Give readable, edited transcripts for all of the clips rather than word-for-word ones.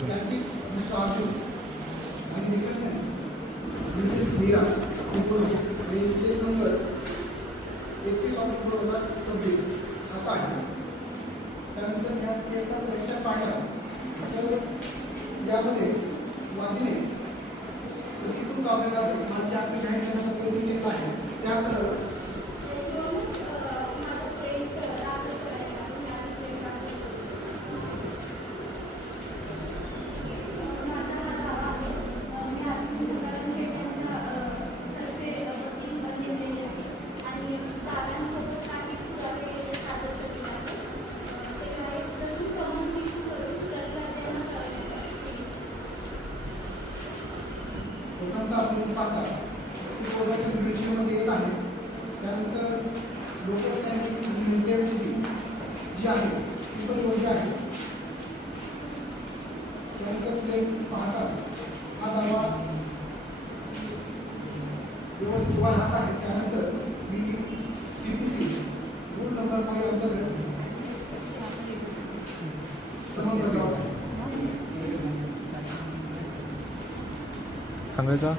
plaintiff Mr. Archu आणि defendant Mrs. Meera हे केस number 21/2026 असा आहे. त्यानंतर या केसचा जर एक्स्ट्रा पाहिला तर यामध्ये वादीने प्रतिकृत दावेदार मान्य हक्क जाहीर करण्याचा प्रयत्न केला आहे. त्यासह आपण पाहता की कोर्टाच्या जुडिशियलमध्ये येत आहे. त्यानंतर लोकस लिमिटेड जी आहे ती पण योग्य आहे. त्यानंतर क्लेम पाहता हा दावा व्यवस्थित उभा राहत आहे. त्यानंतर मी CPC रूल नंबर 5 अंतर्गत समन्वय बजावत आहे. सांगायचा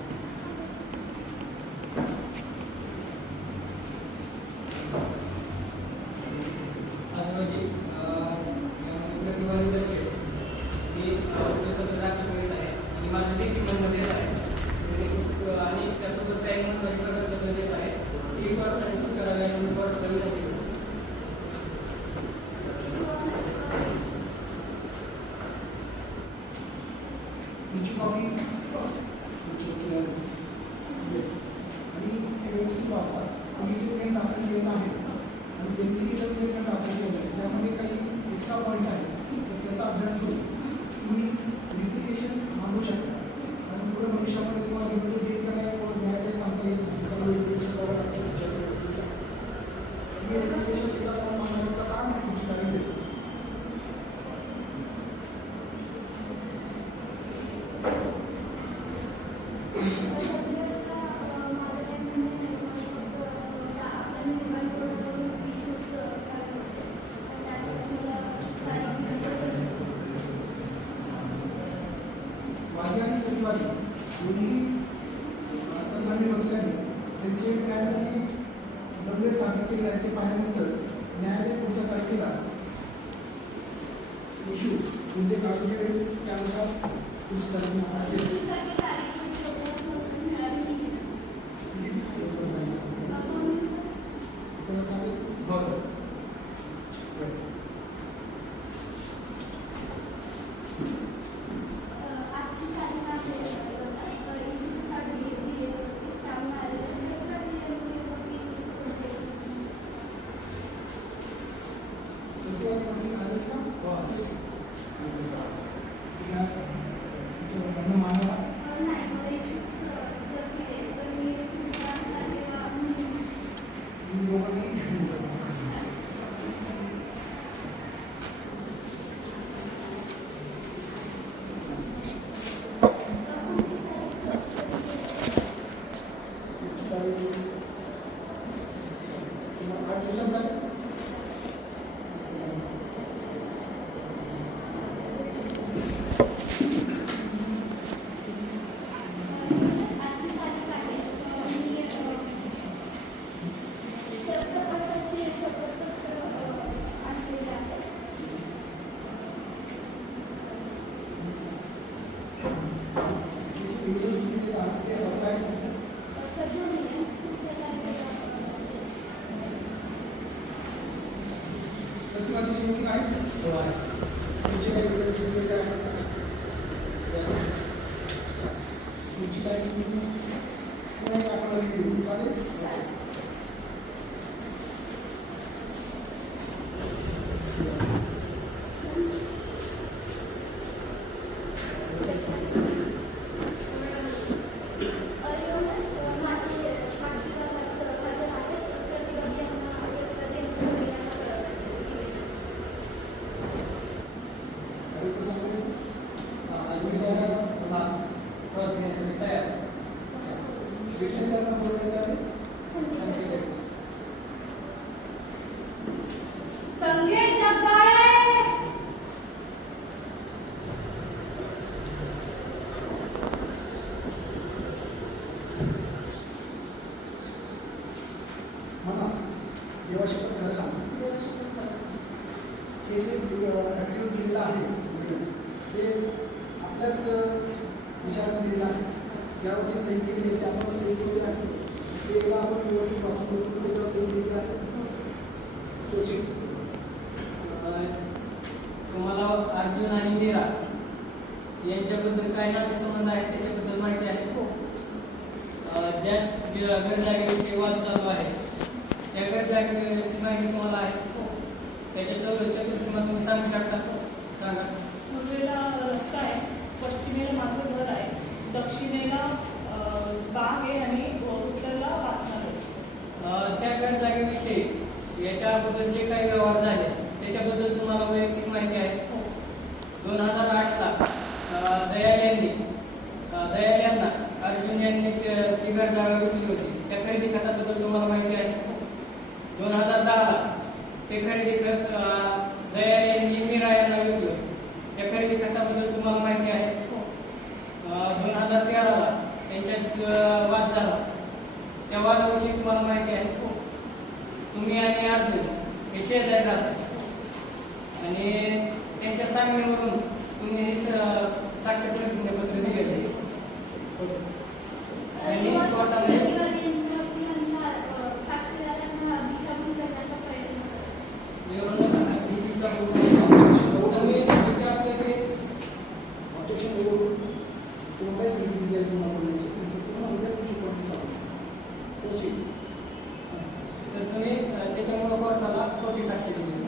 देवाशपथ खरं सांगतो. हे जे ॲफिडेव्हिट दिलेलं आहे ते आपल्याच विचारात दिलेलं आहे. त्यावरची सही केली आहे, त्यावर सही केलेली आहे. ते एकदा आपण व्यवस्थित वाचून बघतो. त्याच्यावर सही केलेली आहे. तुम्हाला अर्जुन आणि मीरा यांच्याबद्दल काय नातेसंबंध आहेत त्याच्याबद्दल माहिती आहे? ज्या गरजाविषयी वाद चालू आहे त्या गरजाची माहिती तुम्हाला आहे? त्याच्या चतुर्सीमा तुम्ही सांगू शकता? सांगा. पूर्वेला रस्ता आहे, पश्चिमेला माझं घर आहे, दक्षिणेला बाग आहे आणि उत्तरला वाचनालय आहे. त्या गरजाविषयी याच्याबद्दल जे काही व्यवहार झाले त्याच्याबद्दल तुम्हाला वैयक्तिक माहिती आहे? 2008ला दयाल यांना अर्जुन यांनी ती गरजा विकली होती. त्या खरेदी खताबद्दल तुम्हाला माहिती आहे? 2010ला ते खरेदी खत दयाल यांनी मीरा यांना विकलं. त्या खरेदी खताबद्दल तुम्हाला माहिती आहे? 2013ला त्यांच्यात वाद झाला. त्या वादाविषयी तुम्हाला माहिती आहे? तुम्ही आणि अर्जुन हे शेजारी राहतात आणि त्यांच्या सांगण्यावरून तुम्ही हे साक्ष प्रतिज्ञापत्र दिलेले आणि कोर्टामध्ये तर तुम्ही त्याच्यामुळे कोर्टाला खोटी साक्ष दिली.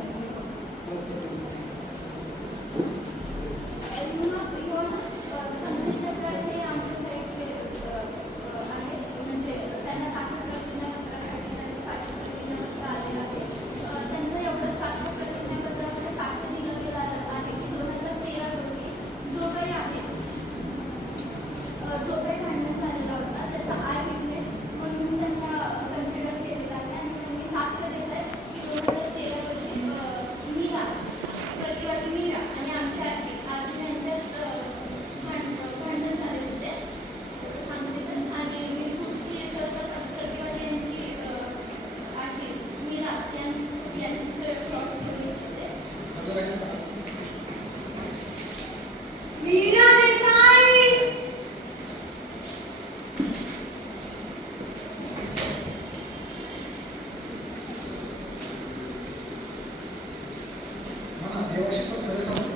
देवाशपथ खरं सांगतो.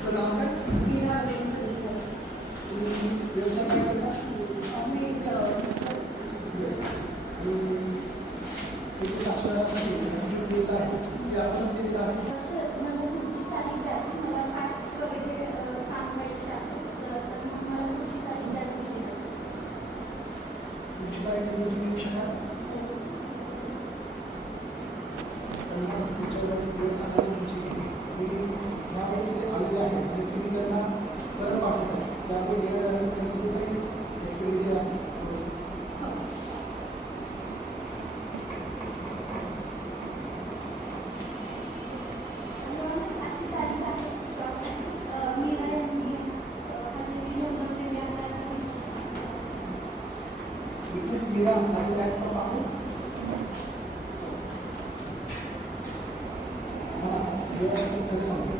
तुझं नाव काय? तुम्ही व्यवसाय काय करता? येस. तुम्ही साक्षरतासाठी दिलेलं आहे ते आपणच दिलेलं आहे. तुमची तारीख तुम्ही येऊ शकाल? सांगायला तुमची यावेळेस ते आलेले आहे आणि तुम्ही त्यांना परत पाठवता. त्यामुळे येण्या जाण्याचं त्यांचं जो काही एक्सपेंडिचर असेल विटनेस मीरा आलेला आहे पण पाहू. देवाशपथ खरं सांगतो.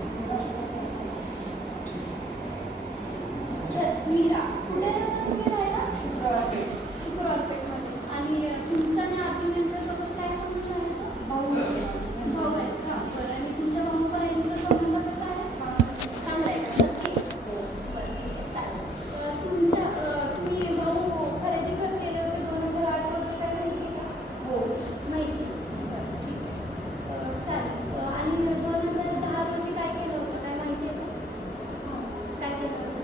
मीरा कुठे राहता तुम्ही राहायला? शुक्रवार पेठमध्ये. आणि तुमचा आणि अर्जुन यांच्यासोबत काय संबंध आहे? तो भाऊ आहे का? बरं. आणि तुमच्या भाऊ यांचा संबंध कसा आहे? चांगला आहे का? नक्की? बरं चालेल. तुम्ही भाऊ खरेदी खत केले होते 2008 रोजी, काय माहिती का? हो माहिती. बरं ठीक आहे. चालेल. आणि 2010 रोजी काय केलं होतं काय माहिती आहे का? काय केलं होतं?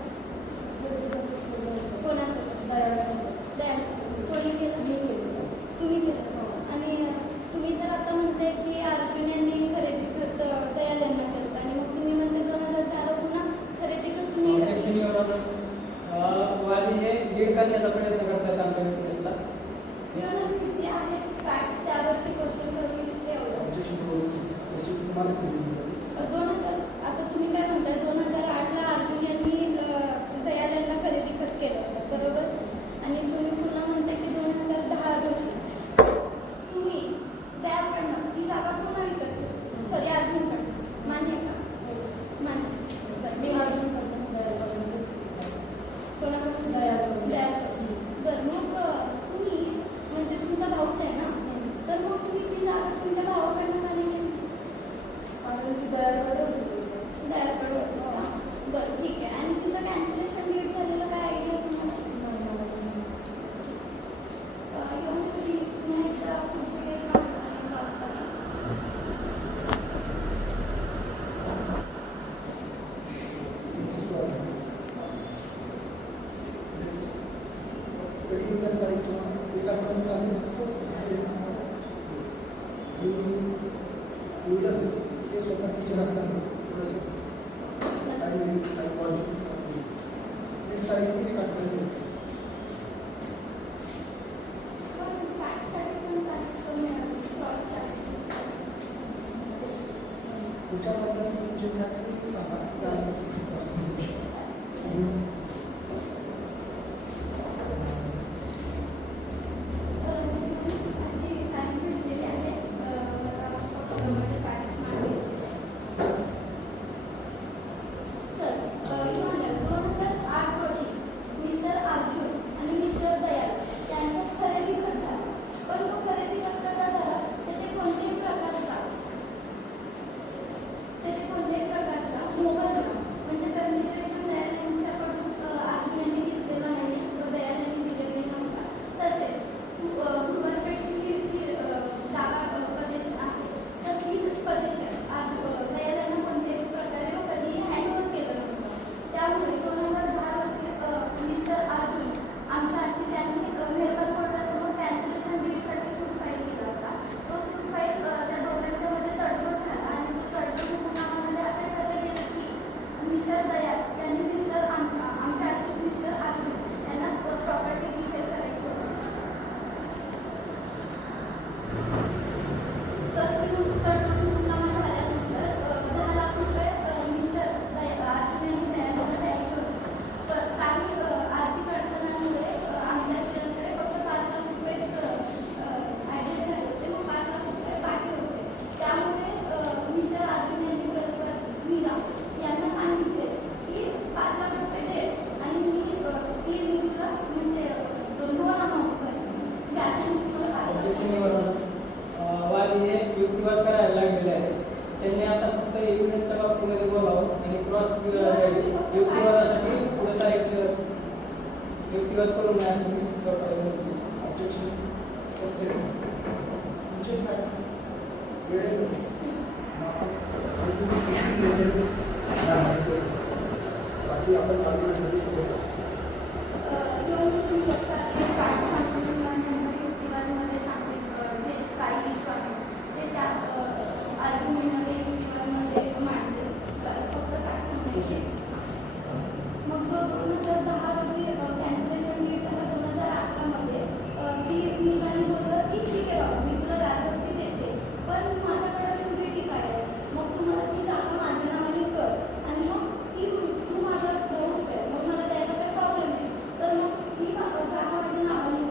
कोणासोबत? दयासोबत. दयासोबत कोणी केलं? मी केलं. तुम्ही केलं. आणि तुम्ही तर आता म्हणताय की अर्जुन यांनी खरेदी खत दयाल यांना केलं आणि मग तुम्ही म्हणते 2010 पुन्हा खरेदी खत तुम्ही वादी हे दीड करण्याचा प्रयत्न करतात आमच्या विटनेसला. जे आहे फॅक्ट्स त्यावरती क्वेश्चन करून तुम्हाला सांगितलं 2000 आता तुम्ही काय म्हणताय 2008ला अर्जुन यांनी दयाल यांना खरेदी खत केलं होतं बरोबर. आणि तुम्ही पुन्हा म्हणताय की 2010 रोजी तुम्ही उशीर असल्यामुळे थोडंसं नेक्स्ट तारीख किती काढतो फॅक्टसाठी पण तारीख क्रॉससाठी पुढच्या तारखेला तुमचे फॅक्स सांगा वादी हे युक्तिवाद करायला लागलेले आहे. त्यांनी आता फक्त एव्हिडन्सच्या बाबतीमध्ये बोलावं आणि क्रॉस युक्तिवादासाठी पुढे तारीख युक्तिवाद करू नये असं मी ऑब्जेक्शन सस्टेन तुमचे फॅक्ट्स वेळेत बाकी आपण आर्ग्युमेंटमध्ये सगळं मग जो 2010 रोजी कॅन्सलेशन लीड झाला 2011 मध्ये ती निघाली बोललं की ठीक आहे बाबा मी तुला राजवती देते पण माझ्याकडे शुभी टीका आहे मग तू मला ती जागा माझ्या नावाने कर आणि मग ती तू माझा भाऊच आहे मग मला द्यायला काही प्रॉब्लेम नाही तर मग ती जागा माझ्या नावाने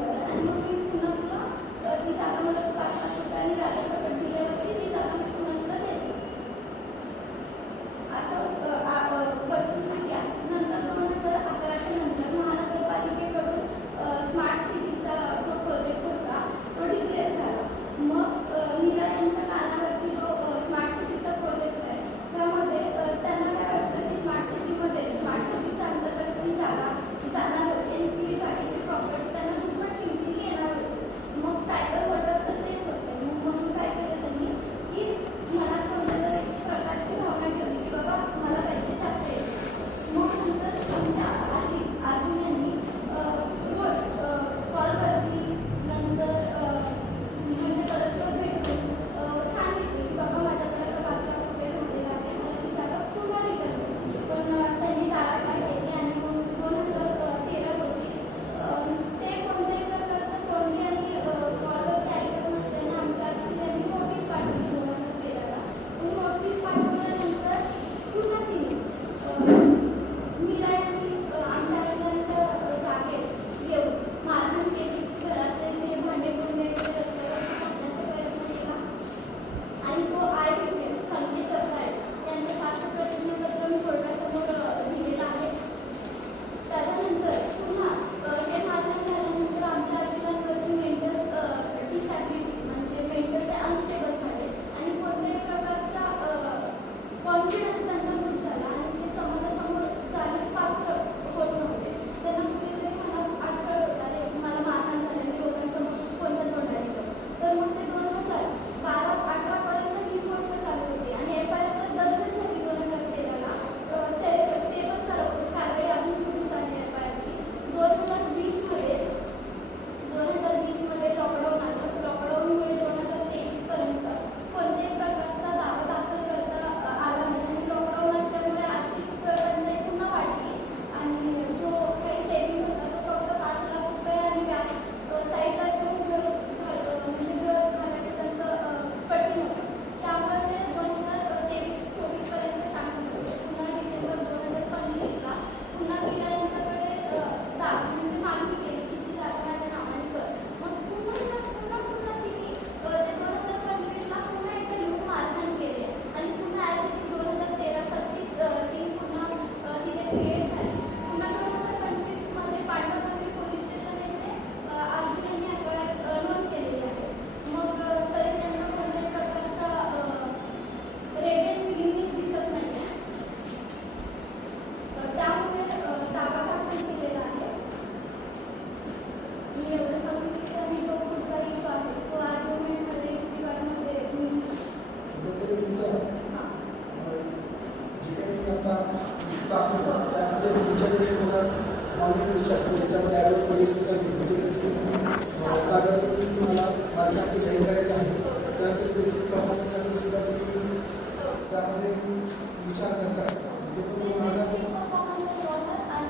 विचार करताय ते पण ते 2000 specific performance आहे बरोबर आणि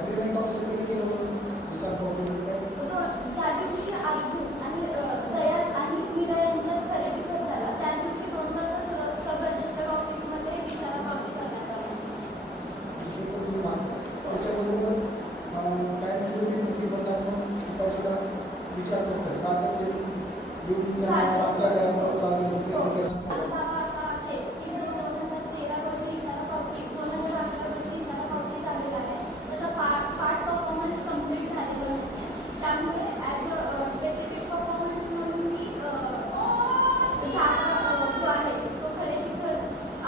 अग्रीमेंट ऑफ सेल कधी केलं होतं विसार ज्या दिवशी अर्जुन आणि दया आणि मीरा यांच्यात खरेदी खत झाला त्या दिवशी 2 तासात सब रजिस्टर ऑफिसमध्ये विचारा पावती करण्यात आली. त्याच्याबरोबर कायमस्वरूपी प्रतिबंधात्मक उपाय सुद्धा विचार करतोय का तर ते येऊन त्यांना आपल्या घरामध्ये लावण्याची प्रयत्न केला. माझा दावा असा आहे की 2013 रोजी इसारा पावती 2018 रोजी इसारा पावती झालेला आहे. त्याचा पार्ट परफॉर्मन्स कंप्लीट झालेला नाही. त्यामुळे ॲज अ स्पेसिफिक परफॉर्मन्स म्हणून मी जागा जो आहे तो खरेदी कर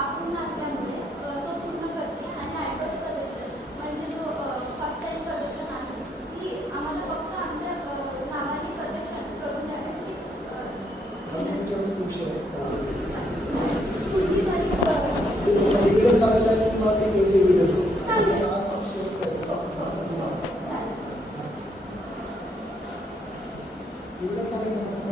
अपूर्ण असल्यामुळे तो पूर्ण करते आणि ॲड्रेस प्रदर्शन म्हणजे जो फर्स्ट टाईम प्रदर्शन आहे ती आम्हाला फक्त आमच्या नावाने प्रदर्शन करून द्यावे. जमिनीच्या वस्तूविषयी पुढची तारीख एव्हिडन्स आलेला आहे तुम्हाला ते घ्यायचे एव्हिडन्स चालेल. आज आपण शेअर करायचं एव्हिडन्स आलेला आहे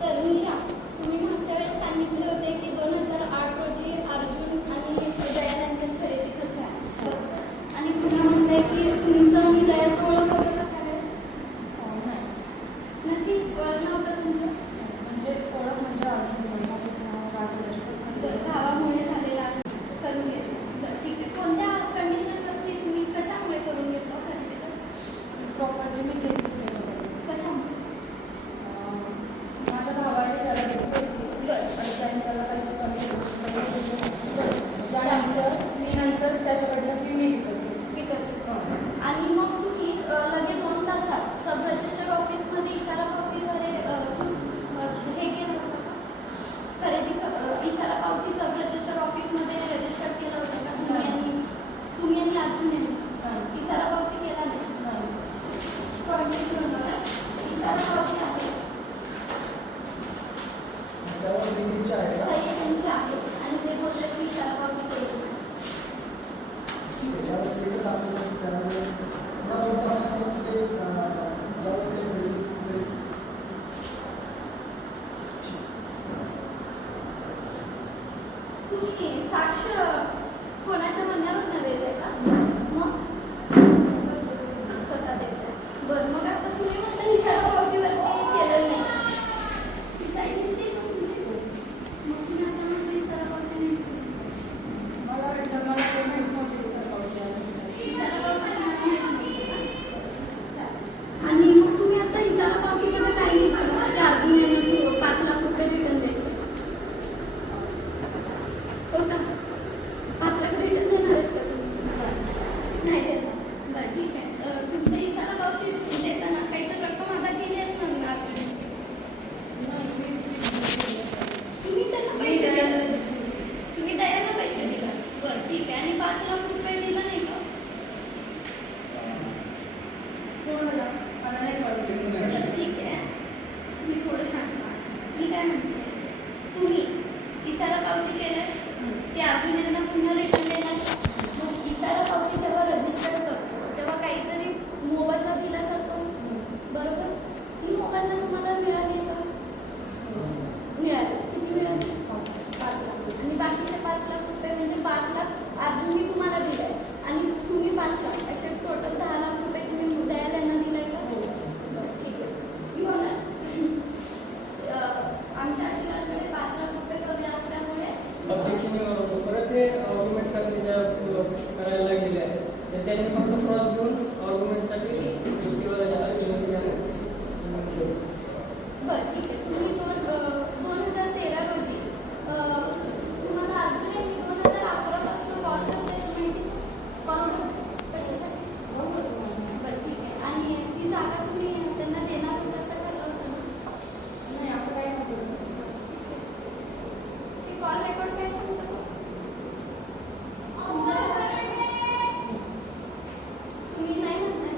तर मीरा, तुम्ही मागच्या वेळेस सांगितले होते की 2008 रोजी अर्जुन आणि दया यांच्यात खरेदी खत झाला. आणि पुन्हा म्हणताय की तुमचं आणि दयाचं ओळख होतं का त्यावेळेस? नक्की ओळख नव्हतं तुमचं? बरं, गावामुळे झालेला आहे. करून घेतलं. बरं, ठीक आहे. कोणत्या कंडिशनवरती तुम्ही कशामुळे करून घेतलं खरेदी खत? कशामुळे? माझ्या भावाने त्याला घेतली होती बरं. आणि त्याने त्याला काही त्यानंतर मी नंतर त्याच्याकडनं ती मी विकत आणि मग तुम्ही लगे 2 तासात सब रजिस्टर ऑफिसमध्ये इसारा पावतीद्वारे हे केलं होतं का? खरेदी इसारा पावती सब रजिस्टर ऑफिसमध्ये रजिस्टर केलं होतं का तुम्ही आणि अर्जुन यांनी इसारा पावती केला नाही? इसारा पावती आहे त्यावर सिग्नेचर आहे का? सही त्यांची आहे आणि ते बोलतात की इसारा पावती केली. त्यावर सिग्नेचर आपल्याला त्यामुळे पुन्हा 2 तासानंतर ते जाऊन ते तुम्ही साक्ष कोणाच्या म्हणण्यावर न देताय का? मग स्वतः देताय. बरं, मग आता तुम्ही म्हणता इशारा पावतीवरती केलेलं नाही. ती साईड मिस्टेक आहे तुमची. मग तुम्ही आता म्हणता इशारा पावती नाही केली. मला वाटतं मला ते माहीत नव्हते सर पावती इशारा पावती तुम्हाला माहित नाही का? चालेल. आणि मग तुम्ही आता इशारा पावतीमध्ये काय लिहिलं की अर्जुन यांना 5 लाख रुपये रिटर्न द्यायचे? हो का? 5 लाख रिटर्न देणार आहेत का तुम्ही? नाही देणार. बरं, ठीक आहे. तुमचं इशारा पावती देताना काही तर रक्कम अदा केली असणार ना तुम्ही त्यांना पैसे दिले. तुम्ही दयाला पैसे दिला. बरं, ठीक आहे. आणि 5 लाख रुपये दिला नाही का? मला नाही कळलं. बरं, ठीक आहे. तुम्ही थोडं शांत व्हा. मी काय म्हणते, तुम्ही इशारा पावती केलं की अर्जुन यांना पुन्हा रिटर्न देणार. मग इशारा पावती जेव्हा रजिस्टर करतो तेव्हा काहीतरी मोबदला दिला जातो, बरोबर? ती मोबदला तुम्हाला मिळाली का? मिळाली. किती मिळाली? 5 लाख. आणि बाकीचे 5 लाख रुपये म्हणजे 5 लाख अर्जुननी तुम्हाला दिले आहे आणि तुम्ही 5 लाख असे टोटल 10 लाख रुपये तुम्ही दयाला यांना दिले का? ठीक आहे. मी होणार आमच्या आशीर्वादकडे 5 लाख रुपये कमी असल्यामुळे ऑब्जेक्शन परत ते आर्ग्युमेंट करायला लागलेले आहे तर त्यांनी फक्त क्रॉस घेऊन आर्ग्युमेंटसाठी बरं, ठीक आहे. तुम्ही 2013 रोजी तुम्हाला अर्जुन यांनी 2011 पासून कॉल करते माहिती? कॉल करते कशासाठी? बरं, ठीक आहे. आणि ती जागा तुम्ही त्यांना देणार होता असं ठरलं होतं ना? नाही, असं काही नव्हतं. ते कॉल रेकॉर्ड काय सांगतो? तुम्ही नाही म्हणताय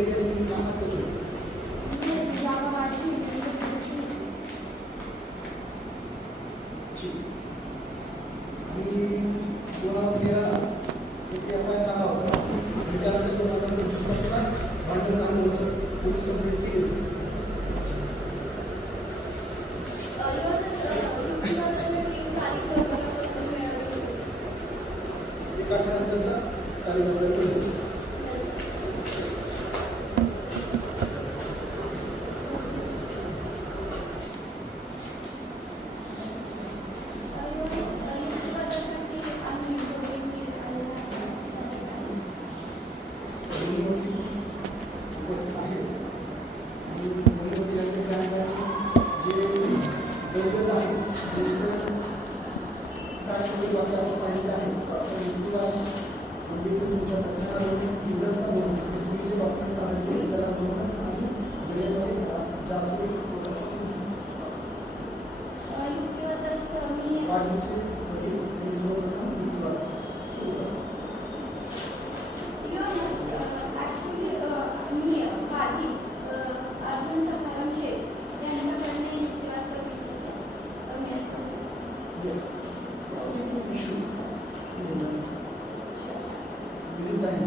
वगैरे तुम्ही कामात होतो. जागा वाढली ठीक. आणि 2013 एक FIR झाला होता आणि त्यानंतर 2025 ला भांडण झालं होतं, पोलीस कंप्लेंट केली होती. एका आठवड्यानंतरचा तारीख वगैरे कळते. उपस्थित आहे आणि मुलीमध्ये याचे काय आहे जे वैद्यच आहे जे काय सगळी बाकी आपण पाहिजे आहे आपण मृत्यू आहे म्हणजे तुमच्या प्रकरणावरून निवडच करून तुम्ही जे डॉक्टर सांगितले त्याला बघूनच आम्ही वेळेमध्ये जास्त वाढीचे मृत्यू आहे सुरू करा. Yes, it's still an issue in humans within time.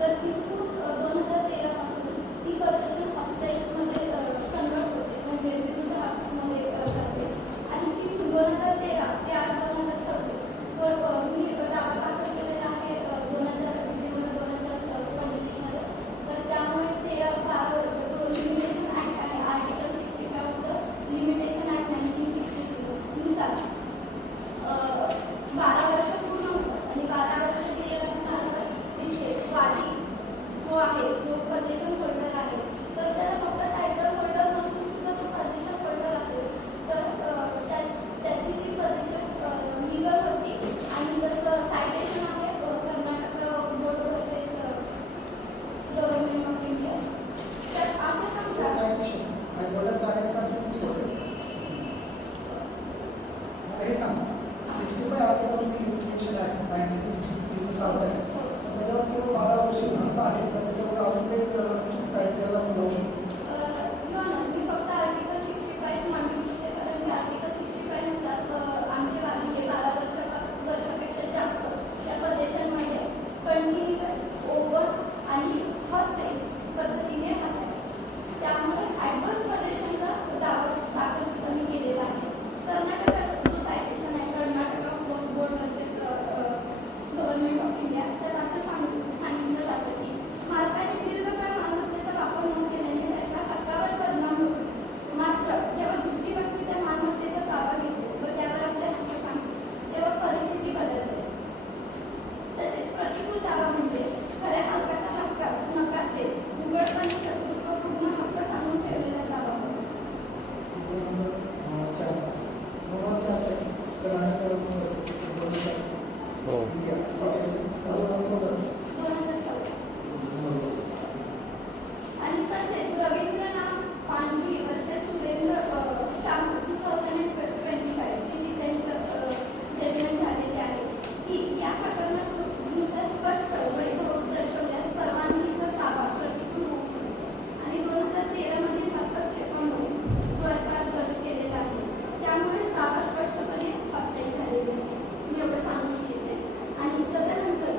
तर तिथून 2013 पासून ती पोझिशन हॉस्पिटलमध्ये कन्वर्ट होते म्हणजे विरुद्ध हॉस्पिटलमध्ये जाते आणि ती 2013 ते आज 2026 मी दावा दाखल केलेला आहे डिसेंबर 2025 मध्ये. तर त्यामुळे 13-12 वर्ष जो लिमिटेशन ॲक्ट आहे article 65 of the limitation act 1963 नुसार 12 वर्ष पूर्ण होतात आणि 12 वर्ष केल्यानंतर तिथे वादी जो आहे जो पोझिशन होल्डर आहे तर त्याला फक्त टायटल होल्डर नसून सुद्धा तो पोझिशन होल्डर असेल तर त्याची ती पोझिशन लीगल होती. आणि जसं सायटेशन आहे Karnataka board versus government of India तर असं समजा Citation. आणि वडिलांचं आहे का असं खूप सोपं आहे. मला हे सांगा 65 आर्टिकल लिमिटेशन ॲक्ट 1963 सांगत आहे त्याच्यावर केवळ 12 वर्ष असं आहे पण त्याच्यावर अजून काही क्रायटेरिया आपण लावू शकतो. मी फक्त आर्टिकल 65 मांडू इच्छिते कारण की आर्टिकल 65 नुसार आमचे वादी 12 वर्षापेक्षा जास्त या पोझिशनमध्ये कंटिन्युअस ओव्हर आणि हॉस्टाईल पद्धतीने राहतात. त्यामुळे ॲडव्हर्स पोझिशनचा दावा दाखल सुद्धा मी केलेला आहे. कर्नाटकाचा जो सायटेशन आहे Karnataka board versus government of India तर असं सांगितलं जातं की मालकाने दीर्घकाळ मालमत्तेचा वापर न केल्याने त्याच्या हक्कावर परिणाम होतो. मात्र जेव्हा दुसरी व्यक्ती त्या मालमत्तेचा ताबा घेते व त्यावर आपले हक्क सांगते तेव्हा परिस्थिती बदलते. तसेच प्रतिकूल दावा म्हणजे खऱ्या मालकाचा हक्कास नकार देत उघडपणे शत्रुत्वपूर्ण हक्क सांगून ठेवलेला दावा होतो. Number 4 Karnataka versus India 2014. आणि तसेच रवींद्रनाथ पांढरी वर्सेस सुरेंद्र शाम 2025 जी रिसेंट जजमेंट झालेली आहे ती या प्रकरणानुसार स्पष्ट वैभव दर्शवल्यास परवानगीचा दावा प्रतिकूल होऊ शकतो. आणि 2013 मधील हस्तक्षेपामुळे जो FIR दर्ज केलेला आहे त्यामुळे दावा स्पष्टपणे हॉस्टाईल झालेली आहे. मी एवढं सांगू इच्छिते. आणि तदनंतर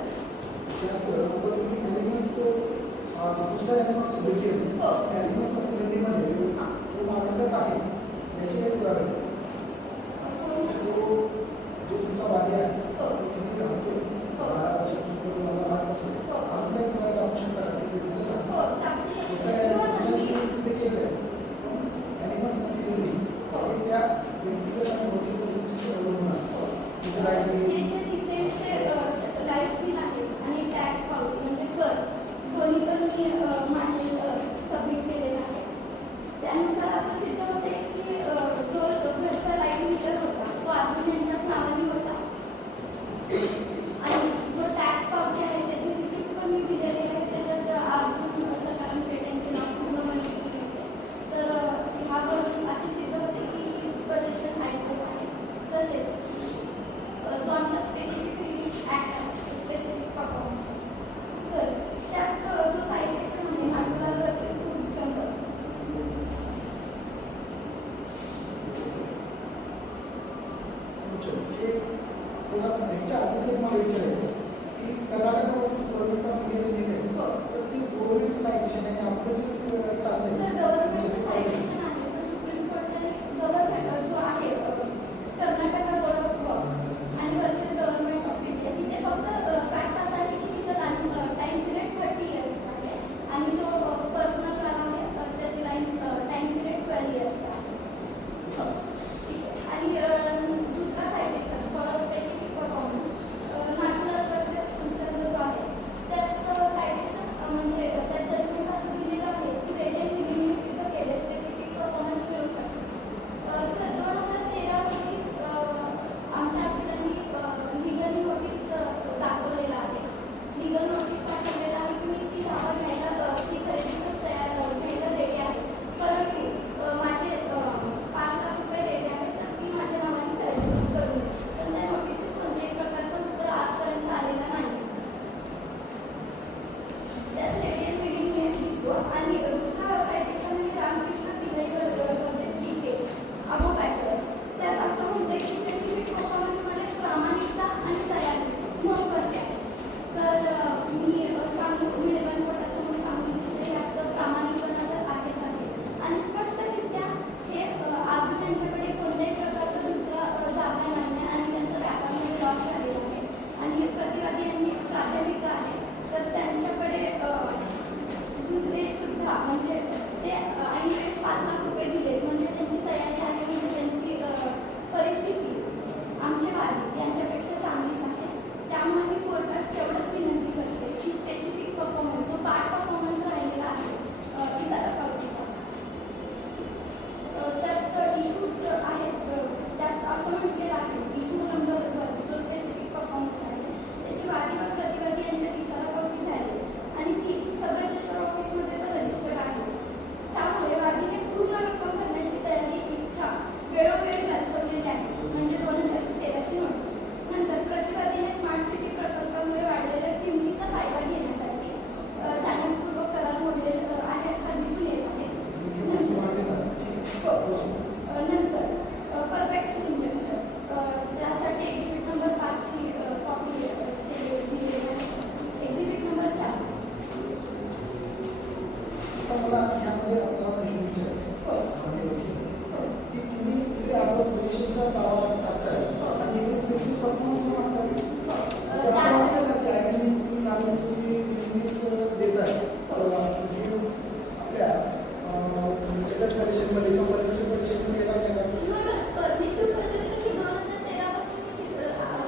दुसऱ्या ॲनिमल्स भेटेल ॲनिमल्स फॅसिलिटीमध्ये तो मालकच आहे याचे एक पुरावे तो जो तुमचा वादी आहे तो किती राहतोय 12 वर्षाची तुम्हाला मालपासून अजून काही पुरावे दाखवू शकता का की तिथे दुसऱ्या सिद्ध केलं ॲनिमल्स फॅसिलिटी त्या व्यक्तिगत आणि भौतिक परिस्थितीशी अवलंबून असतं. तुझं लाईट बिल आहे आणि टॅक्स पावती म्हणजे कर दोन्ही पण मी मांडलेलं सबमिट केलेलं आहे. याच्या आधीच मला विचारायचं की कर्नाटकावरचं गव्हर्नमेंट ऑफ इंडिया जे दिलं हो. तर ती गव्हर्नमेंट सायटेशन आणि आपलं जे चाललंय सर गव्हर्नमेंटचं सायटेशन आहे पण सुप्रीम कोर्टाने गव्हर्नमेंट जो आहे कर्नाटक बोर्ड ऑफ लॉ आणि वर्सेस गव्हर्नमेंट ऑफ इंडिया तिथे फक्त फॅक्ट असा आहे की तिथं टाइम पिरियड 30 इयर्स आहे आणि जो पर्सनल आहे त्याची टाइम पिरियड 12 इयर्स आहे. हो, ठीक आहे. आणि दुसरा सायटेशन फॉर स्पेसिफिक परफॉर्मन्स नाटक वर्सेस तुमचा जो आहे त्यात सायटेशन म्हणजे त्यात जजमेंट असं दिलेलं आहे की वेटेड लिव्हिंग सिद्ध केले स्पेसिफिक परफॉर्मन्स मिळू शकते. सर 2013 रोजी आमच्या आश्रमांनी लिगल नोटीस दाखवलेला आहे. लिगल नोटीस पाठवलेला आहे की मी ती जागा घ्यायला ती खरेदीच तयार घ्यायला रेडी आहे. परंतु माझे 5 लाख रुपये रेडी आहेत तर ती माझ्या नावाने खरेदी करून दे. पण त्या नोटीसेस कोणत्याही प्रकारचं उत्तर आजपर्यंत आलेलं नाही. त्यात रेडियल बिडिंग केस दिसतो आणि दुसरा सायटेशन आहे रामकृष्ण पिल्लई वर्सेस DK अबो पॅटर. त्यात असं म्हणतं की स्पेसिफिक परफॉर्मन्समध्ये प्रामाणिकता आणि तयारी महत्त्वाची आहे. तर मी मिळवण कोर्टासमोर सांगू इच्छिते यात प्रामाणिकपणा तर आहेच आहे आणि स्पष्टरित्या हे अजून यांच्याकडे कोणत्याही प्रकारचा दुसरा जागा नाही आणि त्यांचं व्यापारामध्ये लॉस झालेलं आहे आणि प्रतिवादी यांनी प्राथमिक आहे तर त्यांच्याकडे दुसरे सुद्धा म्हणजे ते ऐन वेळेस 5 लाख रुपये दिले म्हणजे त्यांची तयारी आहे म्हणजे त्यांची परिस्थिती आमच्या वादी यांच्यापेक्षा चांगलीच आहे. त्यामुळे मी कोर्टात तेवढंच विनंती करते की स्पेसिफिक परफॉर्मन्स जो पार्ट परफॉर्मन्स राहिलेला आहे इसारा पावतीचा त्यात इश्यूज आहेत त्यात असं म्हटलेलं आहे इश्यू नंबर 1 जो स्पेसिफिक परफॉर्मन्स आहे त्याची वादी व प्रतिवादी यांच्यात इसारा पावती झाली आणि ती सब रजिस्टर ऑफिसमध्ये तर रजिस्टर्ड आहे. त्यामुळे वादीने पूर्ण रक्कम भरण्याची तयारी इच्छा वेळोवेळी दर्शवलेली आहे म्हणजे 2013ची नोटीस. नंतर प्रतिवादीने स्मार्ट सिटी प्रकल्पामुळे वाढलेल्या किमतीचा फायदा घेण्यासाठी जाणीवपूर्वक करार मोडलेला आहे हा दिसून येत आहे. नंतर परफेक्शन इंजेक्शन त्यासाठी एक्झिबिट नंबर 5 ची कॉपी दिलेली आहे. Exhibit number 4. आता मला यामध्ये आपला प्रश्न विचारायचा की तुम्ही इकडे आपला पोझिशनचा दावा टाकताय आणि इकडे स्पेसिफिक परफॉर्मन्स मागताय असं वाटतं का की ॲक्च्युली तुम्ही सांगितलं की तुम्ही बिझनेस देताय तुम्ही आपल्या सेटल पोझिशनमध्ये किंवा परमिशन पोझिशनमध्ये येणार नाही का? परमिसिव्ह पोझिशन ही 2013 पासून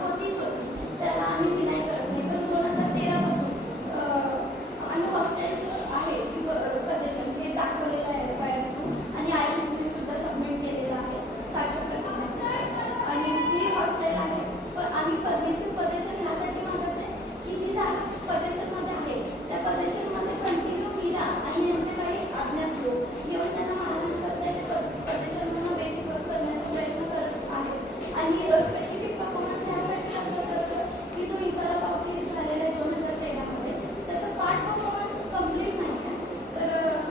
होतीच होती त्याला आम्ही डिनाय करत नाही पण 2013 पासून आम्ही हॉस्टेल आहे की पोझिशन हे दाखवलेलं आहे बाहेर आणि आय सुद्धा सबमिट केलेलं आहे साक्ष प्रतिज्ञा आणि ती हॉस्टेल आहे पण आम्ही परमिसिव्ह पोझिशन ह्यासाठी मागत आहे की ती जागा पोझिशनमध्ये आहे त्या पोझिशनमध्ये कंटिन्यू विरा आणि यांचे काही आज्ञा असलो येऊन त्यांना मारहाण करता ते पोझिशनमधून बेटिफर करण्याचा प्रयत्न करत आहे आणि स्पेसिफिक परफॉर्मन्स ह्यासाठी असं करतो की जो इसारा पावती झालेला आहे 2013 मध्ये त्याचा पार्ट परफॉर्मन्स कंप्लीट नाही आहे तर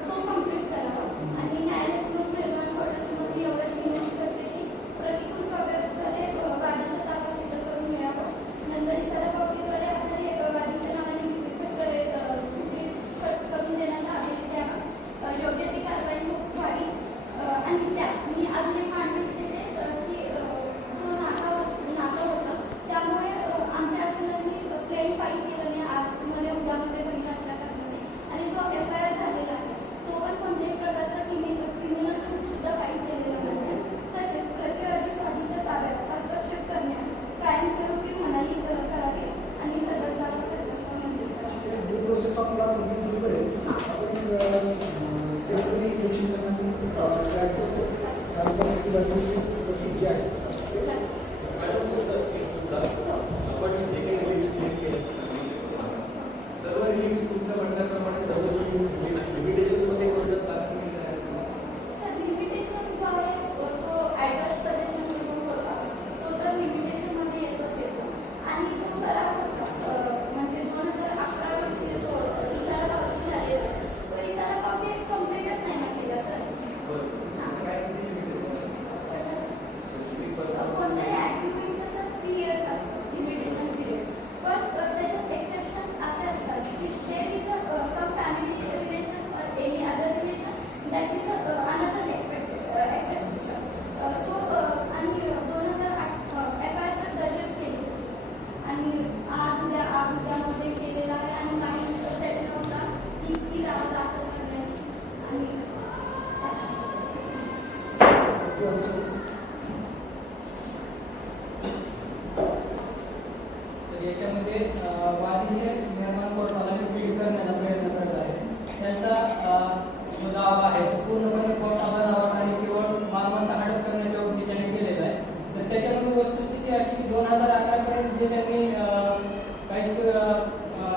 तो कंप्लीट करावा आणि न्यायालयासमोर निर्माण कोर्टासमोर मी एवढंच विनंती करते की प्रतिकूल प्रकारे वादाचा दावा सिद्ध करून मिळावा. नंतर इसारा पावतीद्वारे आधारे वादीच्या नावाने विक्री करून देण्याचा आदेश द्यावा. योग्य ती कारवाई व्हावी आणि त्यात मी अजून एक मांडू इच्छिते की जो नाका होतं त्यामुळे आमच्या आश्रमांनी क्लेम फाईल केलं नाही आजमध्ये उद्यामध्ये बहिण असल्या कारणाने आणि जो FIR झालेला आहे तो पण कोणत्याही प्रकारचा क्रिमिनल शूट सुद्धा फाईल केलेला नाही. तसेच प्रतिवादी स्वाधीच्या ताब्यात हस्तक्षेप करण्यास कायमस्वरूपी मनाई करावी आणि सदर असं मंजूर करावे. ड्यू प्रोसेस आपला कंप्लीट होईपर्यंत आपण टेस्टरी गोष्टी ट्राय करतो त्यानंतर जी आहे आपण जे काही लिंक्स क्लिक केले सर्व लिंक्स तुमच्या म्हणण्याप्रमाणे सर्व लिंक्स लिमिटेशनमध्ये कोणतं दाखल केलेलं आहे? सर लिमिटेशन जो आहे तो ॲड्रेस पोझिशन जो होता तो तर लिमिटेशनमध्ये येतोच येतो आणि जो करार होता म्हणजे 2011 रोजी जो इसारा पावती झालेला तो इसारा पावती कंप्लीटच नाही ना केला सर. बरं. हां काय कशाचं? स्पेसिफिक तर याच्यामध्ये वादी हे निर्माण कोर्टाला रिसीव्ह करण्याचा प्रयत्न करत आहे. त्यांचा जो दावा आहे तो पूर्णपणे कोर्टा बनावट आणि केवळ मालमत्ता हडप करण्याच्या उद्देशाने केलेला आहे. तर त्याच्यामध्ये वस्तुस्थिती अशी की 2011 पर्यंत जे त्यांनी काही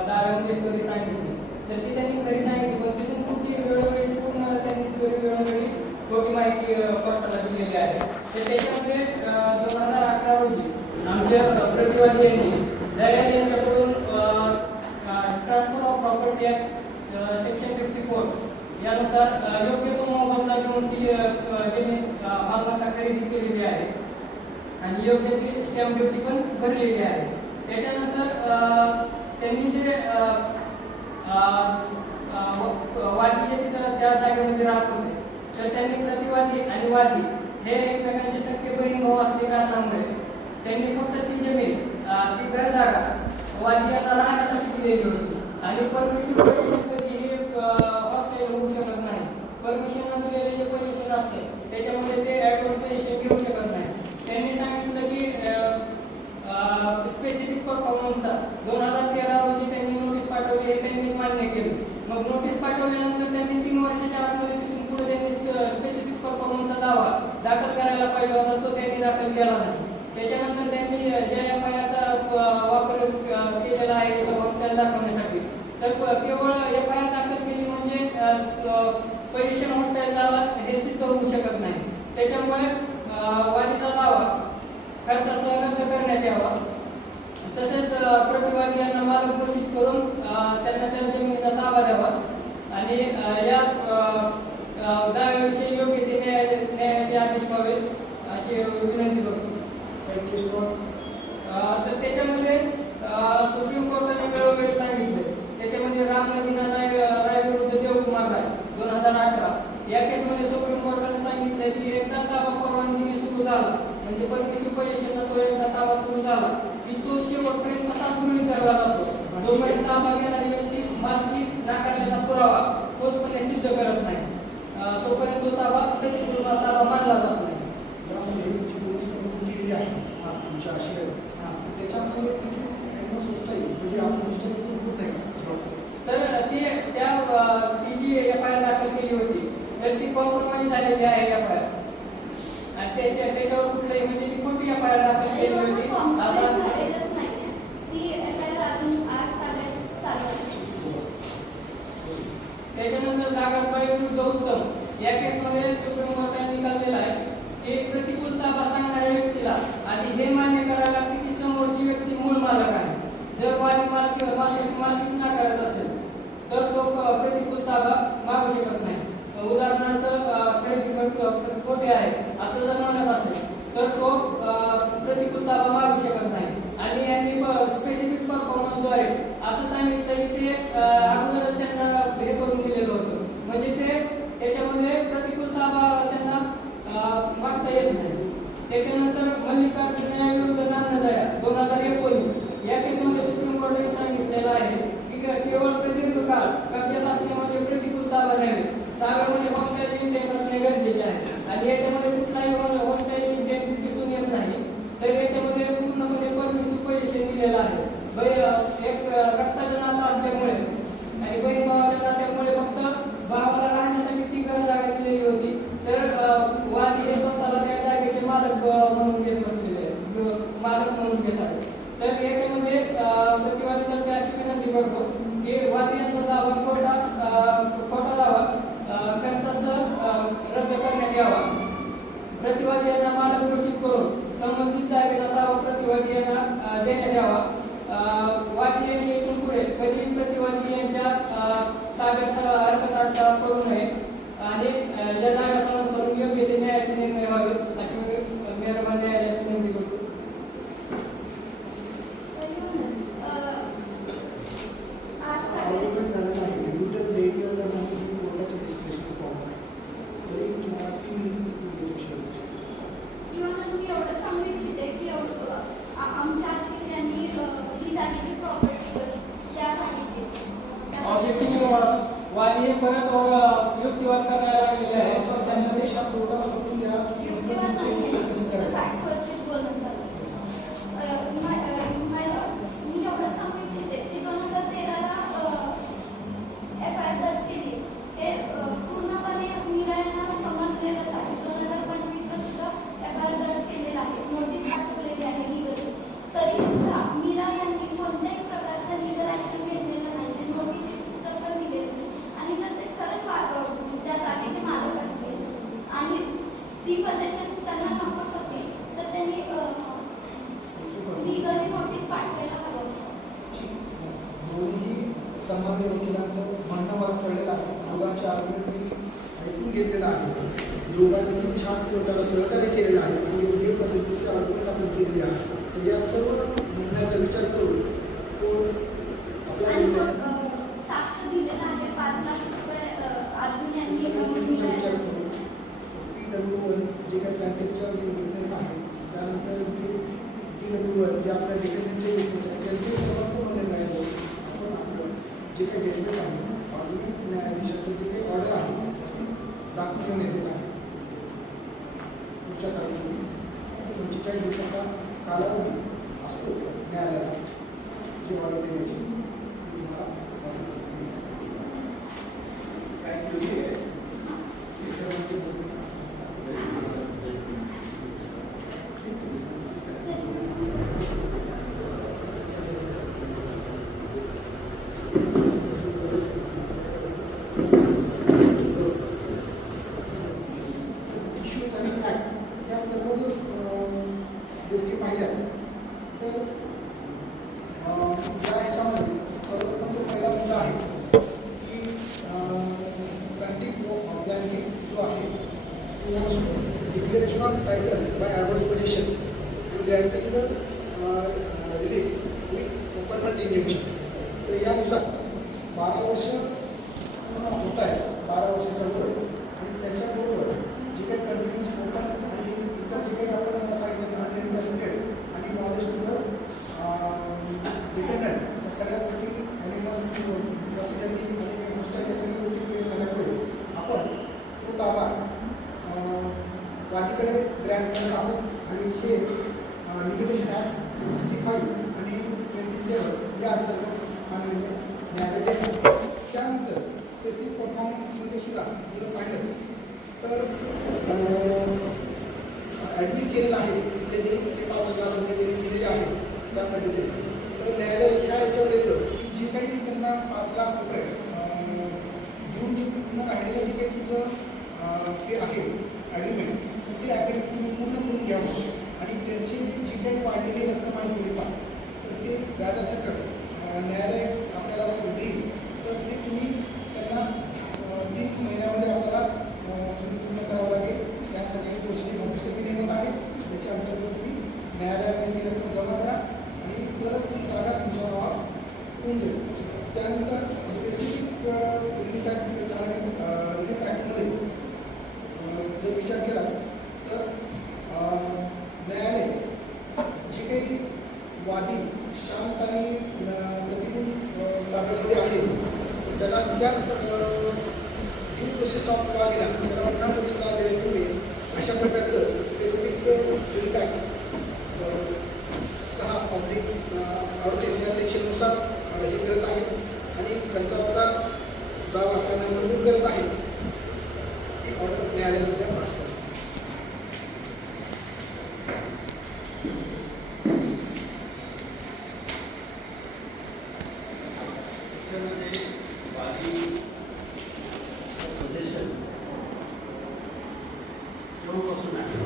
दाव्यामध्ये स्टोरी सांगितली तर ती त्यांनी खरी सांगितली, पण तिथून पुढची वेळोवेळी पूर्ण त्यांनी स्टोरी वेळोवेळी खोटी माहिती कोर्टाला दिलेली आहे. तर त्याच्यामध्ये 2011 रोजी आमच्या प्रतिवादी यांनी दयाल यांच्याकडून transfer of property act section 54 यानुसार योग्य तो मोबदला देऊन ती त्यांनी मालमत्ता खरेदी केलेली आहे आणि योग्य ती स्टॅम्प ड्युटी पण भरलेली आहे. त्याच्यानंतर त्यांनी जे वादी जे तिथं त्या जागेमध्ये राहत होते तर त्यांनी प्रतिवादी आणि वादी हे एकमेकांचे सख्खे बहीण भाऊ असले कारणामुळे त्यांनी फक्त ती जमीन ती घर जागा वादी यांना राहण्यासाठी दिलेली होती आणि परमिशन कधी हे हॉस्टेल होऊ शकत नाही. परमिशन न दिलेले जे परमिशन असते त्याच्यामध्ये ते ॲडव्हान्स पेन्शन घेऊ शकत नाही. त्यांनी सांगितलं की स्पेसिफिक परफॉर्मन्सचा 2013 रोजी त्यांनी नोटीस पाठवली हे त्यांनीच मान्य केलं. मग नोटीस पाठवल्यानंतर त्यांनी 3 वर्षाच्या आतमध्ये तिथून पुढे त्यांनी स्पेसिफिक परफॉर्मन्सचा दावा दाखल करायला पाहिजे होता, तो त्यांनी दाखल केला नाही. त्याच्यानंतर त्यांनी ज्या FIRचा वापर केलेला आहे हॉस्टेल दाखवण्यासाठी तर केवळ FIR दाखल केली म्हणजे पोझिशन हॉस्टेलला हे सिद्ध होऊ शकत नाही. त्याच्यामुळे वादीचा दावा खर्चासह रद्द करण्यात यावा. तसेच प्रतिवादी यांना मालक घोषित करून त्यांना त्या जमिनीचा ताबा द्यावा आणि या दाव्याविषयी योग्य ते न्यायाचे आदेश व्हावेत अशी विनंती करतो. तर त्याच्यामध्ये सुप्रीम कोर्टाने वेळोवेळी सांगितले. त्याच्यामध्ये राम नदीना राय विरुद्ध देवकुमार राय 2018 या केसमध्ये सुप्रीम कोर्टाने सांगितले की एकदा ताबा परवानगीने सुरू झाला म्हणजे परमिसिव्ह पोझिशनला तो एकदा ताबा सुरू झाला की तो शेवटपर्यंत तसाच गृहीत धरला जातो. जोपर्यंत ताबा घेणारी व्यक्ती मालकी नाकारल्याचा पुरावा ठोसपणे सिद्ध करत नाही तोपर्यंत तो ताबा प्रतिकृत ताबा मानला जात नाही. त्याच्यामध्ये तर ती जी FIR दाखल केली होती तर ती कॉम्प्रोमाइज झालेली आहे FIR आणि त्याच्यावर कुठल्याही म्हणजे ती खोटी FIR दाखल केली होती असं त्याच्यानंतर जागरबाई विरुद्ध उत्तम या केसमध्ये सुप्रीम कोर्टाने निकाल दिला आहे की प्रतिकूल ताबा सांगणाऱ्या व्यक्तीला आधी हे मान्य करायला लागते की समोरची व्यक्ती मूळ मालक आहे. जर वादी मालकीची मालकीच नाकारत असेल तर तो प्रतिकूल ताबा मागू शकत नाही. उदाहरणार्थ खरेदी खोटे आहे असं जर म्हणत असेल तर तो प्रतिकूल ताबा मागू शकत नाही. आणि यांनी स्पेसिफिक परफॉर्मन्सद्वारे असं सांगितलं की ते अगोदरच त्यांना हे करून दिलेलं होतं म्हणजे ते त्याच्यामध्ये प्रतिकूल ताबा त्यांना मागता येत नाही. त्याच्यानंतर मल्लिकार्जुन न्यायविरुद्ध नान्नजाया 2019 या केसमध्ये सुप्रीम कोर्टाने सांगितलेलं आहे की केवळ प्रदीर्घ काळ कब्जात असणे म्हणजे प्रतिकूल ताबा नव्हे. ताब्यामध्ये हॉस्टेल इंटेंट असणे गरजेचे आहे आणि याच्यामध्ये कुठलाही हॉस्टेल इंटेंट दिसून येत नाही. तर याच्यामध्ये पूर्णपणे परमिसिव्ह पोझिशन दिलेलं आहे. एक रक्ताचं नातं असल्यामुळे आणि बहीण भावाच्या नात्यामुळे फक्त भावाला राहण्यासाठी ती घर जागा दिलेली होती. तर वादी हे स्वतःला त्या जागेचे मालक म्हणून घेत बसलेले आहेत, मालक म्हणून घेत आहेत. तर याच्यामध्ये प्रतिवादीतर्फे अशी विनंती करतो की वादी यांचा दावा खोटा दावा खर्चासह रद्द करण्यात यावा. प्रतिवादी यांना मालक घोषित करून संबंधित जागेचा दावा प्रतिवादी यांना देण्यात यावा. वादी यांनी इथून पुढे कधी प्रतिवादी यांच्या ताब्यात हरकत करू नये आणि ज्या जागानुसार योग्य ते न्यायाचे निर्णय व्हावेत अशी मेहरबानी न्यायालयाची विनंती करतो. वादी ही पोझिशन त्यांना नकोच होती, तर त्यांनी लिगली नोटीस पाठवायला हवं होतं. दोन्ही सामान्य वकिलांचं म्हणणं मला कळलेलं आहे. दोघांच्या आर्ग्युमेंट मी ऐकून घेतलेलं आहे. दोघांनी छान कोर्टाला सहकार्य केलेलं आहे आणि योग्य पद्धतीचे आर्ग्युमेंट आपण केलेली आहे. तर या सर्व म्हणण्याचा विचार करून कोर्ट आपला आणि निर्णय साक्ष दिलेला आहे 5 लाख रुपये अर्जुन यांनी सगळ्यांचा विचार करून PW1 जे काही प्लॅन्टेजच्या विटनेस आहे, त्यानंतर PW1 जे आपल्या डिफेंडचे विटनेस आहे, त्यांचे सर्वांचं म्हणणं मिळालं. आपण आपलं जे काही जजमेंट आहे, पार्लिमेंट न्यायाधीशाचं जे काही ऑर्डर आहे दाखवून घेऊन येलेलं आहे. पुढच्या तारखेला 45 दिवसाचा कालावधी असतो न्यायालयाला जे ऑर्डर देण्याची ती तुम्हाला काय केली आहे? इश्यूज आणि फॅक्ट या सर्व जर गोष्टी पाहिल्या तर या ह्याच्यामध्ये सर्वप्रथम जो पहिला मुद्दा आहे की प्लॅन्टिक जो आहे declaration of title by advance position and granting the relief with permanent injunction. तर यानुसार 12 वर्ष पूर्ण होत आहे, 12 वर्षाच्या वर, आणि त्याच्याबरोबर जे काही कंटिन्यूस ओपन आणि इतर जे काही आपण सांगितलं अनइंटरप्रिटेड आणि नॉलेज टू द डिफेंडंट या सगळ्या गोष्टी प्रेसिडेंटली आणि गोष्टी या सगळ्या गोष्टी क्लिअर झाल्यामुळे आपण तो ताबा वादीकडे ग्रँट करत आहोत आणि हे लिमिटेशन ॲक्ट 65 आणि 27 या अंतर्गत हा निर्णय न्यायालय देतो. त्यानंतर स्पेसिफिक परफॉर्मन्समध्ये सुद्धा जर पाहिलं तर ॲडमिट केलेलं आहे त्यांनी ते 5,000 जे दिलेले आहे त्या पद्धतीने. तर न्यायालय ह्या याच्यावर येतं की जे काही त्यांना 5 लाख रुपये देऊन जे पूर्ण राहिलेलं जे काही तुमचं हे आहे ॲग्रीमेंट, ते ॲग्रीमेंट तुम्ही पूर्ण करून घ्यावं आणि त्यांची जी काही वाढलेली रक्कम आहे थोडीफार तर ते व्याजासकट न्यायालय आपल्याला देईल. तर ते तुम्ही त्यांना 3 महिन्यामध्ये आपल्याला तुम्ही पूर्ण करावं लागेल. त्यासाठी प्रोसिडिंग ऑफिसर नेमत आहे. त्याच्या अंतर्गत तुम्ही न्यायालयामध्ये ती रक्कम जमा करा आणि तरच ती जागा तुमच्या नावावर होऊन जाईल. त्यानंतर स्पेसिफिक रिलीफ ॲक्टमध्ये जर विचार केला तर न्यायालय जे काही वादी शांत आणि प्रतिकूल ताब्यामध्ये आहे त्याला त्याच ड्यू प्रोसेस ऑफ लॉ दिला, त्याला पुन्हा लॉ दिले अशा प्रकारचं स्पेसिफिक रिलीफ ॲक्ट 6/38 या सेक्शननुसार हे करत आहे आणि खर्चाचा दावा आपल्याला मंजूर करत आहे. ही ऑर्डर न्यायालय सध्या पास करते. त्याच्यामध्ये वादी पोझिशन केव्हापासून आहे?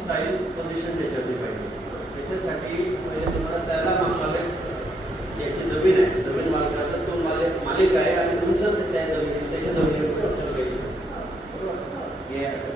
स्टाईल पोझिशन त्याच्यावरती पाहिजे. त्याच्यासाठी पहिले तुम्हाला त्याला मालक याची जमीन आहे, जमीन मालकाचा तो मालिक आहे आणि तुमचं त्या जमिनी त्याच्या जमिनीवर असं पाहिजे. बरोबर हे असं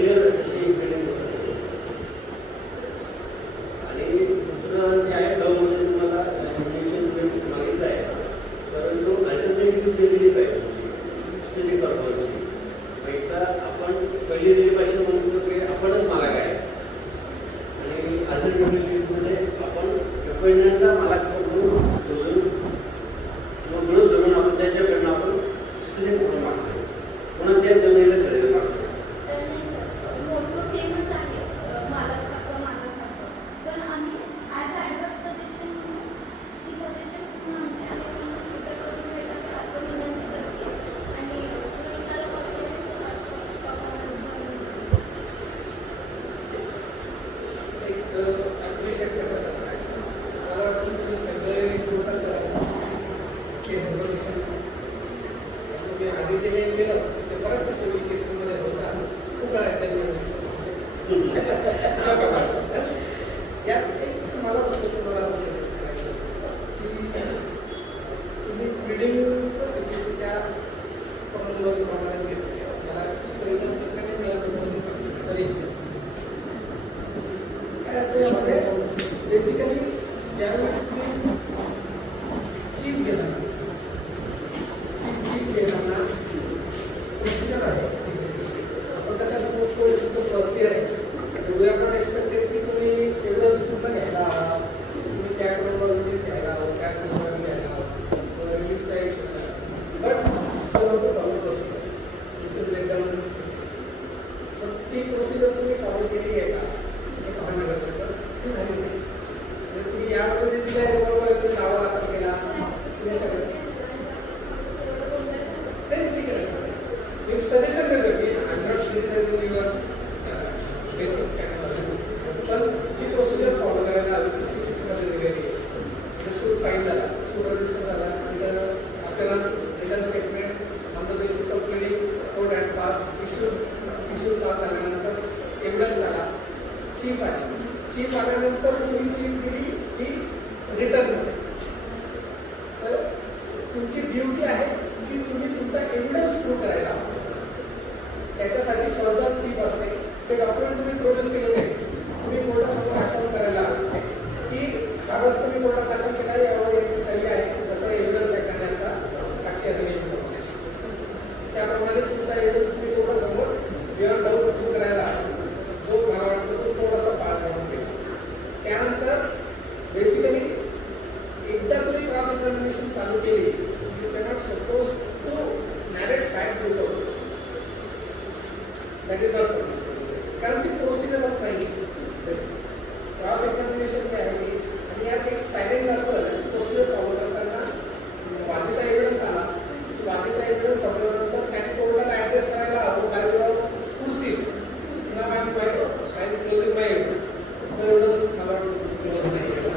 क्लिअर तशी बिल्डिंग दिसत नाही. आणि दुसरं जे आहे डवमध्ये तुम्हाला इन्व्हेन्शन तुम्ही मागितलं आहे, परंतु अल्टरनेटिव्ह जे रिलीफ आहे तुमची स्पेसिफिक पर्पजची, एकदा आपण पहिली रिलीफ अशी म्हणतो की आपणच मालक आहे आणि अल्टरनेटिव्ह रिलीफमध्ये आपण एफआयनला मालक म्हणून शोधून किंवा गृह धरून आपण त्याच्याकडनं आपण स्पेसिफिक म्हणून मागतो, म्हणून त्या जमिनीला ठरलेलं मागतो. तर नाही सर, मोठं सेमच आहे, मालक खातं मालक खातं, पण आम्ही ॲज ॲडव्हान्स पोझिशन म्हणून ती पोझिशन पूर्ण आमची आहे म्हणून सिद्ध करून भेटायचं असं विनंती करते आणि तुम्ही सर ॲप्रिशिएट करण्यासारखं आहे. मला वाटतं तुम्ही सगळे कृतज्ञ करा केस ऑपोजिशन. तुम्ही आधी जे काही केलं ते बऱ्याचशा सिव्हिल केसेसमध्ये होतं, असं खूप वेळा यात एक मला तुम्हाला सजेस्ट करायचं की तुम्ही बिल्डिंग सीबीसीच्या टेक्नॉलॉजी प्रमाणे घेतली आहे. मला पहिलं स्टेटमेंट मिळालं सर काय असतं यामध्ये बेसिकली ज्यावेळी तुम्ही चीप घेताना चीप घेताना प्रोसिजर आहे सीबीसी असं त्याच्यात फर्स्ट इयर आहे. वी आर नॉट एक्सपेक्टेड की तुम्ही एवढं पूर्ण घ्यायला तुम्ही त्या टेक्नॉलॉजी घ्यायला त्या सिस्टम घ्यायला रिलीफ त्या बट फॉलो प्रोसिजर पण ती प्रोसिजर तुम्ही फॉलो केली आहे का हे पाहणं गरजेचं ती झाली नाही. म्हणजे तुम्ही यामध्ये दिल्या तुम्ही नावा दाखल केला तुम्ही सगळं नाही ठीक आहे. मी सजेशन देतो की बेसिक टेक्नॉलॉजी पण जी प्रोसिजर फॉलो करायला हवी सीचीसीमध्ये दिलेली आहे. म्हणजे सूट फाईन झाला, सूट रजिस्टर झाला, आपल्याला return statement on the basis of building code and pass issue pass झाल्यानंतर एव्हिडन्स झाला, चीफ आहे. चीफ आल्यानंतर तुम्ही चीफ दिली ही रिटर्नमध्ये. तर तुमची ड्युटी आहे की तुम्ही तुमचा एव्हिडन्स प्रूव्ह करायला हवा. त्याच्यासाठी फर्दर चीफ असते ते डॉक्युमेंट तुम्ही प्रोड्यूस केले नाही, तुम्ही कोर्टासमोर दाखल करायला हवे की कागद तुम्ही कोर्टात दाखल केला, यावर याची सही आहे, जसं एव्हिडन्स आहे करण्याचा साक्षी अधिनियम त्याप्रमाणे तुमचा एव्हिडन्स तुम्ही कोर्टासमोर बिअर डाऊट प्रूव्ह करायला हवा. जो मला वाटतं तो थोडासा पार करून गेला. त्यानंतर बेसिकली एकदा तुम्ही क्रॉस एक्झामिनेशन चालू केली you cannot suppose to narrate fact before that is not possible, कारण ती प्रोसिजरच नाही. क्रॉस एक्झामिनेशन जे आहे आणि यात एक सायलेंट असं प्रोसिजर फॉलो करताना बाकीचा एव्हिडन्स आला, बाकीचा एव्हिडन्स संपल्यानंतर त्याने कोर्टाला ॲड्रेस करायला हवं बाय वे ऑफ प्रोसीज किंवा बाय क्लोजिंग बाय एव्हिडन्स. तो एव्हिडन्स मला वाटतं नाही केला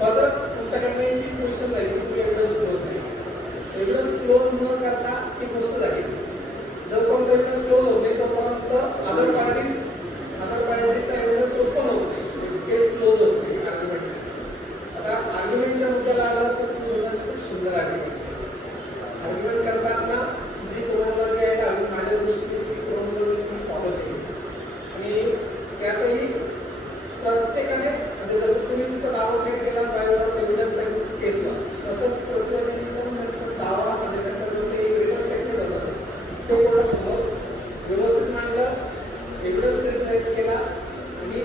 फर्दर तुमच्याकडनं ती पोझिशन झाली की तुम्ही एव्हिडन्स क्लोज नाही. एव्हिडन्स क्लोज न करता ती गोष्ट झाली. जोपर्यंत एव्हिडन्स क्लोज होत नाही तोपर्यंत अदर पार्टीचा एव्हिडन्स ओपन होत नाही, केस क्लोज होत नाही आर्ग्युमेंटसाठी. आता आर्ग्युमेंटच्या मुद्द्याला आलं तर खूप सुंदर आर्ग्युमेंट करताना जी क्रोनॉलॉजी आहे ना माझ्या दृष्टीने ती क्रोनॉलॉजी मी फॉलो केली आणि त्यातही प्रत्येकाने म्हणजे जसं तुम्ही तुमचा दावा क्रिएट केला बाय एव्हिडन्स अँड केसला, तसं प्रत्येकाने दावा म्हणजे त्याचा जो काही एव्हिडन्स स्टेटमेंट होता तो कोणासमोर व्यवस्थित मांडलं, एव्हिडन्स क्रिटिसाइज केला आणि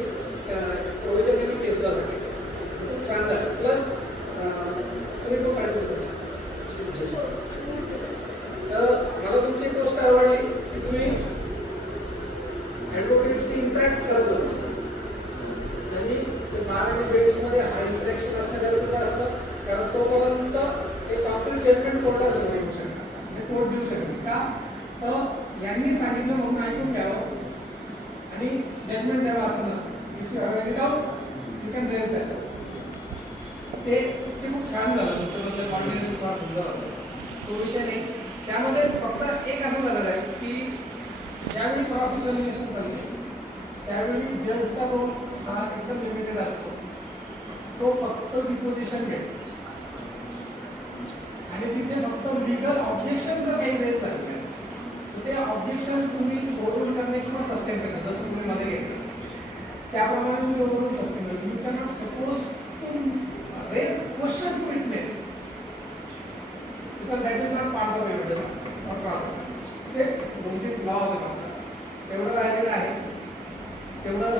प्रोव्हिजनली केसला सांगितलं. खूप छान झालं. प्लस तुम्ही खूप पार्टिसिपेट मला तुमची एक गोष्ट आवडली की तुम्ही ॲडव्होकेटची इम्पॅक्ट करत होता आणि बार आणि बेंचमध्ये हा इंटरॅक्शन असणं गरजेचं असतं, कारण तोपर्यंत एक कॉम्प्लेट जजमेंट कोर्टासमोर येऊ शकतो आणि कोर्ट देऊ शकतो का तर यांनी सांगितलं म्हणून ऐकून घ्यावं आणि जजमेंट द्यावं असं नसतं. If you have any doubt you can raise that. ते खूप छान झालं तुमच्याबद्दल कॉन्फिडन्स फार सुंदर होतं. तो विषय नाही. त्यामध्ये फक्त एक असं झालेलं आहे की ज्यावेळी क्रॉस एक्झामिनेशन चालते त्यावेळी जजचा रोल हा एकदम लिमिटेड असतो. तो फक्त डिपोजिशन घेतो आणि तिथे फक्त लिगल ऑब्जेक्शन जर काही रेज झालेले असते ते ऑब्जेक्शन तुम्ही ओव्हररूल करणे किंवा सस्टेन करणे, जसं तुम्ही मध्ये घेतलं त्याप्रमाणे तुम्ही ओव्हररूल सस्टेन करतो. You cannot suppose to raise question to witness because that is not part of evidence or transfer. ते दोन तीन फ्लॉ होते फक्त तेवढं राहिलेलं आहे, तेवढं